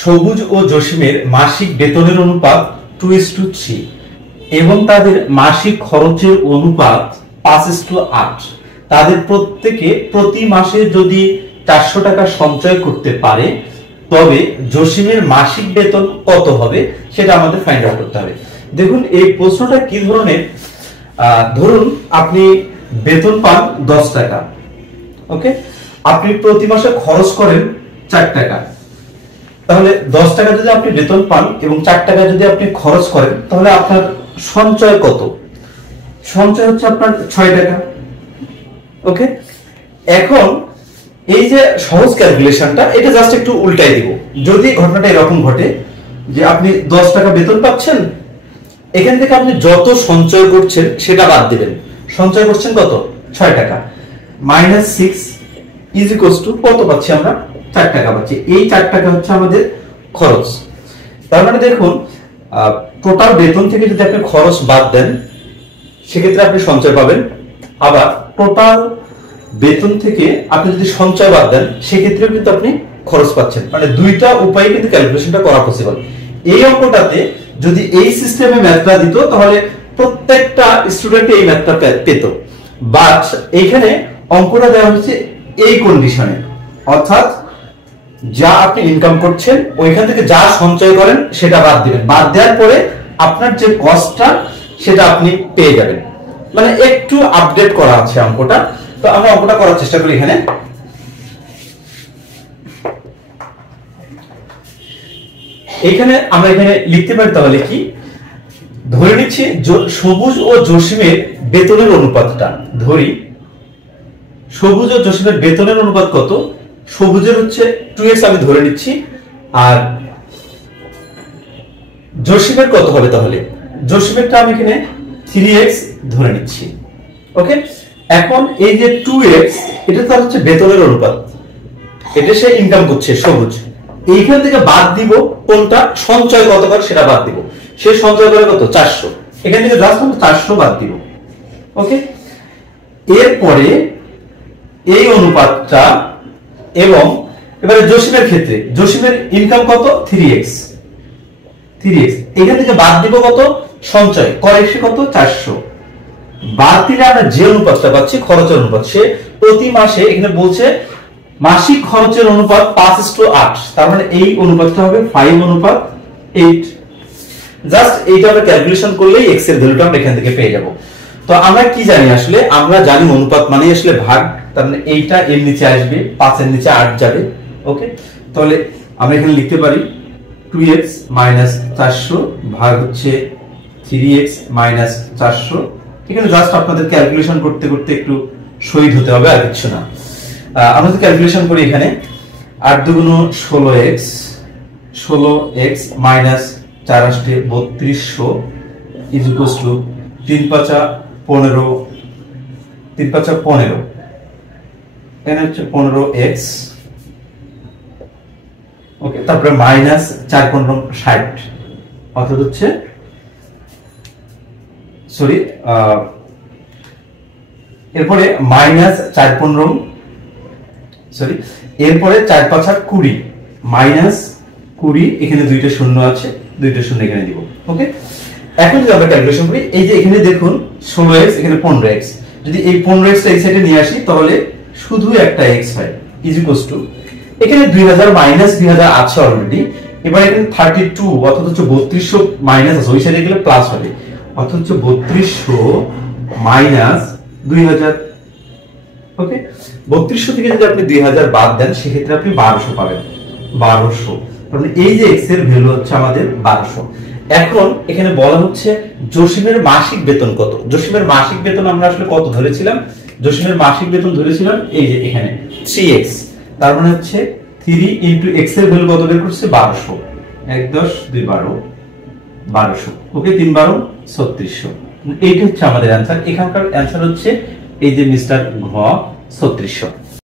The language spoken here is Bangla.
সবুজ ও জসিমের মাসিক বেতনের অনুপাত 2:3 এবং তাদের মাসিক খরচের অনুপাত 5:8। তাদের প্রত্যেকে প্রতি মাসে যদি 400 টাকা সঞ্চয় করতে পারে তবে জসিমের মাসিক বেতন কত হবে সেটা আমাদের ফাইন্ড আউট করতে হবে। দেখুন এই প্রশ্নটা কি ধরনের, ধরুন আপনি বেতন পান 10 টাকা, ওকে, আপনি প্রতি মাসে খরচ করেন 4 টাকা, তাহলে 10 টাকা যদি আপনি বেতন পান এবং 4 টাকা যদি আপনি খরচ করেন তাহলে আপনার সঞ্চয় কত? সঞ্চয় হচ্ছে আপনার 6 টাকা, ওকে। এখন এই যে সহজ ক্যালকুলেশনটা এটা জাস্ট একটু উল্টাই দিব। যদি ঘটনাটা এরকম ঘটে যে আপনি 10 টাকা বেতন পাচ্ছেন, এখান থেকে আপনি যত সঞ্চয় করছেন সেটা বাদ দিবেন। সঞ্চয় করছেন কত? 6 টাকা, -6 ইজ ইকুয়ালস টু কত পাচ্ছি আমরা? 4 টাকা পাচ্ছি। এই 4 টাকা হচ্ছে আমাদের খরচ। তার মানে দেখুন টোটাল বেতন থেকে যদি আপনি খরচ বাদ দেন সেক্ষেত্রে আপনি সঞ্চয় পাবেন, আবার টোটাল বেতন থেকে আপনি যদি সঞ্চয় বাদ দেন সেক্ষেত্রেও কিন্তু আপনি খরচ পাচ্ছেন। মানে দুইটা উপায়ে কিন্তু ক্যালকুলেশনটা করা পসিবল। এই অঙ্কটাতে যদি এই সিস্টেমে ম্যাথটা দিত তাহলে প্রত্যেকটা স্টুডেন্ট এই ম্যাথটা পেত, বাট এইখানে অঙ্কটা দেওয়া হচ্ছে এই কন্ডিশনে, অর্থাৎ যা আপনি ইনকাম করছেন ওইখান থেকে যা সঞ্চয় করেন সেটা বাদ দিবেন। বাদ দেওয়ার পরে আপনার যে কস্টটা সেটা আপনি পেয়ে যাবেন। মানে একটু আপডেট করা আছে অঙ্কটা। তো আমরা অঙ্কটা করার চেষ্টা করি। এখানে আমরা এখানে লিখতে পারি তাহলে কি, ধরে নিচ্ছি সবুজ ও জসিমের বেতনের অনুপাতটা। ধরি সবুজ ও জসিমের বেতনের অনুপাত কত? সবুজের হচ্ছে 2x আমি ধরে নিচ্ছি, আর জসিমের কত হবে? তাহলে জসিমেরটা আমি এখানে 3x ধরে নিচ্ছি, ওকে। এখন এই যে 2x এটা তার হচ্ছে বেতনের অনুপাত, এটা সে ইনকাম করছে সবুজ। এইখান থেকে বাদ দিব কোনটা? সঞ্চয় কত করে সেটা বাদ দিব। সে সঞ্চয় করে কত? 400। এখান থেকে জাস্ট আমরা 400 বাদ দিব, ওকে। এরপরে এই অনুপাতটা, এবং এবারে জসিমের ক্ষেত্রে জসিমের ইনকাম কত? 3x। এখান থেকে বাদ দিব কত? সঞ্চয় করে সে কত? 400। বাদ দিলে আমরা যে অনুপাতটা পাচ্ছি খরচের অনুপাত, সে প্রতি মাসে এখানে বলছে মাসিক খরচের অনুপাত 5:8। তার মানে এই অনুপাতটা হবে 5:8। জাস্ট এইটা আমরা ক্যালকুলেশন করলেই x এর ভ্যালুটা আমরা এখান থেকে পেয়ে যাব। তো আমরা কি জানি আসলে? আমরা জানি অনুপাত মানে আসলে ভাগ। তার মানে এইটা এর নিচে আসবে, 5 এর নিচে 8 যাবে, ওকে। তাহলে আমরা এখানে লিখতে পারি 2x - 400 ভাগ হচ্ছে 3x - 400। এখানে জাস্ট আপনাদের ক্যালকুলেশন করতে করতে একটু শহীদ হতে হবে, আর কিছু না। আমরা তো ক্যালকুলেশন করি এখানে 8 দুগুণ 16x - 4 আসলে 3200 ইজ ইকুয়ালস টু 3 × 5 = 15। এখানে হচ্ছে 15x, ওকে। তারপরে -4 × 15 = 60, অর্থাৎ হচ্ছে সরি এরপরে -4 × 15 সরি এরপরে 4 × 5 = 20 -20। এখানে দুইটা শূন্য আছে, দুইটা শূন্য এখানে দিব, ওকে। এখন যদি আমরা ক্যালকুলেশন করি, এই যে এখানে দেখুন 16x, এখানে 15x, যদি এই 15x টা এই সাইডে নিয়ে আসি তাহলে শুধু একটা x হয়, ইজ ইকুয়ালস টু এখানে 2000 - 2000 আছে অলরেডি। এবার এখানে 32 অর্থাৎ হচ্ছে 3200 মাইনাস আছে, ওই সাইডে গেলে প্লাস হবে, অর্থাৎ হচ্ছে 3200 - 2000, ওকে। 3200 থেকে যদি আপনি 2000 বাদ দেন সেক্ষেত্রে আপনি 1200 পাবেন। 1200, কারণ এই যে x এর ভ্যালু হচ্ছে আমাদের 1200। এখন এখানে বলা হচ্ছে জসিমের মাসিক বেতন কত? জসিমের মাসিক বেতন আমরা আসলে কত ধরেছিলাম? জসিমের মাসিক বেতন ধরেছিলাম এই যে এখানে 3x। তার মানে হচ্ছে 3 × x এর ভ্যালু কত বের করছে? 1200। 1 × 10 = 2 = 12, 1200, ওকে। 3 × 12 = 3600। এইটা হচ্ছে আমাদের অ্যানসার। এখানকার অ্যানসার হচ্ছে এই যে মিস্টার ঘ 3600।